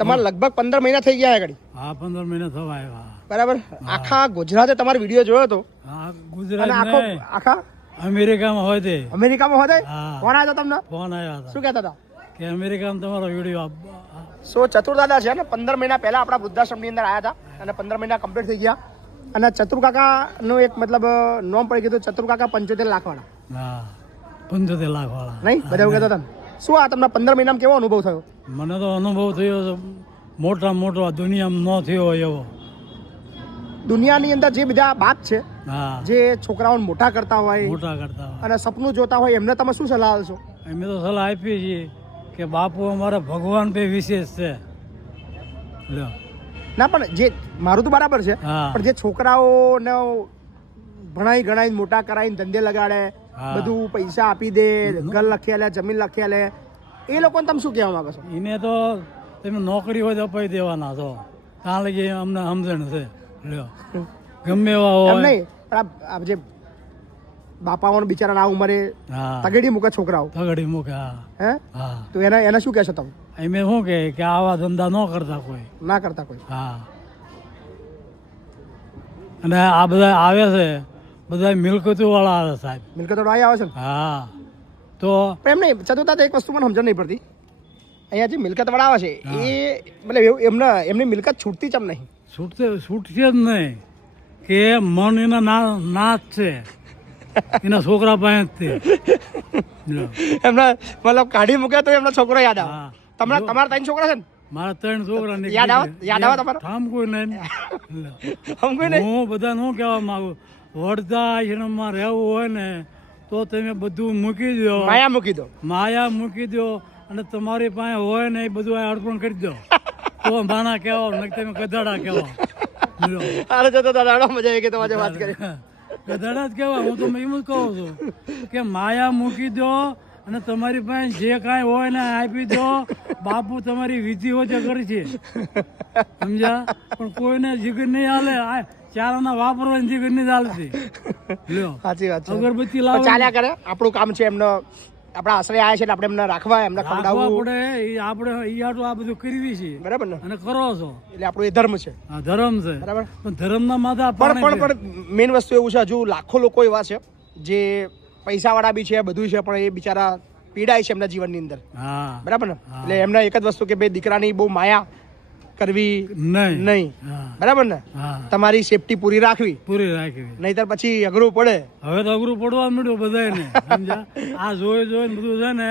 તમારે લગભગ 15 મહિના થઈ ગયા આગળ. હા 15 મહિના થવા આવ્યા. બરાબર. આખા ગુજરાતે તમારો વિડીયો જોયો હતો. હા અને ગુજરાત આખા અમેરિકામાં હોય તે. અમેરિકામાં હોતે હા. કોણ આવ્યો તમને? ફોન આવ્યા હતા શું કહેતા હતા? કે અમેરિકામાં તમારો વિડીયો સો ચતુર દાદા છે ને 15 મહિના પહેલા આપણા વૃદ્ધાશ્રમની અંદર આવ્યા હતા અને 15 મહિના કમ્પ્લીટ થઈ ગયા. અને ચતુર કાકાનો એક મતલબ નોમ પડી ગયું ચતુર કાકા 75 લાખ વાળા. હા 75 લાખ વાળા. નહીં બધા એવું કહેતા હતા ને. શું આ તમને 15 મહિનામાં કેવો અનુભવ થયો? મને તો અનુભવ થયો છે મોટા મોટો આ દુનિયામાં ન થયો હોય એવો. દુનિયાની અંદર જે બધા બાપ છે હા જે છોકરાઓને મોટા કરતા હોય મોટા કરતા હોય અને સપનું જોતા હોય એમને તમે શું સલાહ આપશો? અમે તો સલાહ આપીએ છીએ કે બાપુ અમારા ભગવાન પે વિશેષ છે. લ્યો ના પણ જે મારું તો બરાબર છે હા પણ જે છોકરાઓને ભણાઈ ગણાઈ મોટા કરાવીને ધંધે લગાડે હા. બધું પૈસા આપી દે ઘર લખી લે જમીન લખી લે એ લોકોને તમે શું કહેવા માંગો છો? એને તો તમે નોકરી હોય તો અપાઈ દેવાના છો. ત્યાં લગી અમને સમજણ છે. લ્યો ગમે એવા એમ હોય. નહીં પણ આ જે બાપાઓને બિચારા આ ઉંમરે હા તગેડી મૂકે છોકરાઓ તગડી મૂકે. હા હે હા તો એને શું કહેશો તમે? એમ શું કે આવા ધંધા ન કરતા કોઈ. ના કરતા કોઈ. હા અને આ બધા આવે છે બધા મિલકતો વાળા આવે સાહેબ. મિલકતો આવે છે ને હા તો પણ એમ નહીં ચતુર્થા તો એક વસ્તુ મને સમજણ નહીં પડતી અહીંયા જે મિલકત વાળા આવે છે એ મતલબ એવું એમની મિલકત છૂટતી ચમ નહીં? છૂટશે જ નહીં કે મન એના નાચ છે એના છોકરા પાસે જ તે. એમના મતલબ કાઢી મૂકે તો એમનો છોકરો યાદ આવે. હા. તમારા 3 છોકરા છે ને? મારા 3 છોકરા ને યાદ આવે તમારા? ઠામ કોઈ નહીં. હમ કોઈ નહીં. હું બધા નું કહેવા માંગુ વડદા આશ્રમમાં રહેવું હોય ને તો તમે બધું મૂકી દો. માયા મૂકી દો. માયા મૂકી દો અને તમારી પાસે હોય ને એ બધું આ અર્પણ કરી દો તો માના કહેવા ને તમે ગધાડા કહેવા. અરે જતો દાદા મજા આવી ગઈ તમારી વાત કરી. ગધાડા જ કહેવા. હું તો એમ જ કહું છું કે માયા મૂકી દો અને તમારી પાસે જે કાંઈ હોય ને આપી દો. બાપુ તમારી વિધિ હોય તે કરશે સમજ્યા. પણ કોઈને જીગર નહીં હાલે. આ ચારાના વાપરવાની જીગર નહીં ચાલતી. લ્યો સાચી વાત છે. અગરબત્તી લાવો ચાલ્યા કરે આપણું કામ છે એમને આપણા આશરે આવ્યા છે એટલે આપણે એમને રાખવા એમને રાખવા ખવડાવવું પડે. આપણે ઈ આટલું આ બધું કરવી છે બરાબર ને અને કરો છો. એટલે આપણું એ ધર્મ છે આ ધર્મ છે બરાબર. પણ ધર્મના માથા પણ મેઇન વસ્તુ એવું છે હજુ લાખો લોકો એવા છે જે પૈસા વાળા બી છે બધું છે પણ એ બિચારા પીડાય છે એમના જીવનની અંદર હા બરાબર ને. એટલે એમને એક જ વસ્તુ કે ભાઈ દીકરાની બહુ માયા કરવી નહીં નહીં હા બરાબર ને. હા તમારી સેફટી પૂરી રાખવી પૂરી રાખવી. નહીતર પછી અઘરું પડે. હવે તો અઘરું પડવા માંડ્યું બધાને સમજ્યા. આ જોઈ જોઈને બધું છે ને